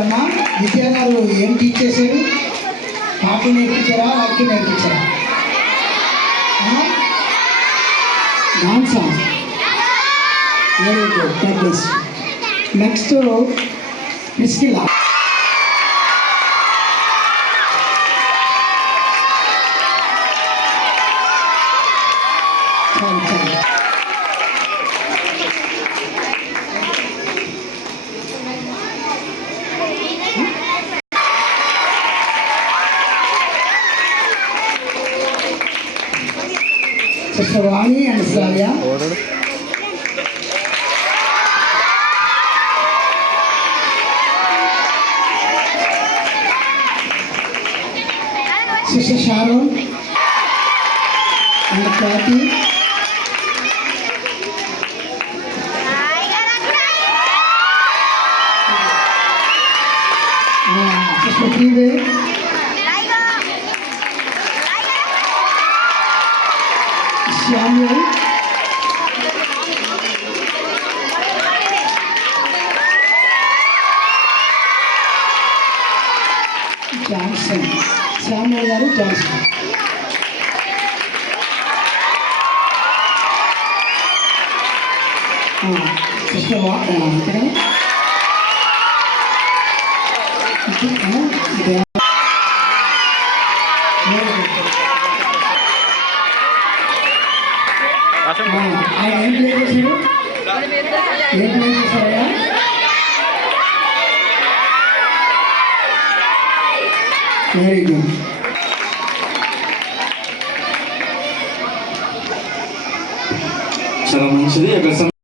అమ్మా విద్యా గారు ఏం టీచ్ చేశారు? పాటలు నేర్పించారా, వాక్యం నేర్పించారా? డాన్సా? Very good, God bless. Next Priscilla. చాలు చాలు. Sister Vani and Slavia. Sister Sharon and Kathy. Sister Kive. Samuel. Johnson. Samuel garu Johnson. Sister ఆయన ఏం ప్లే చేశారు? ఏం ప్లే చేశారయ్యా? Very good. చాలా మంచిది.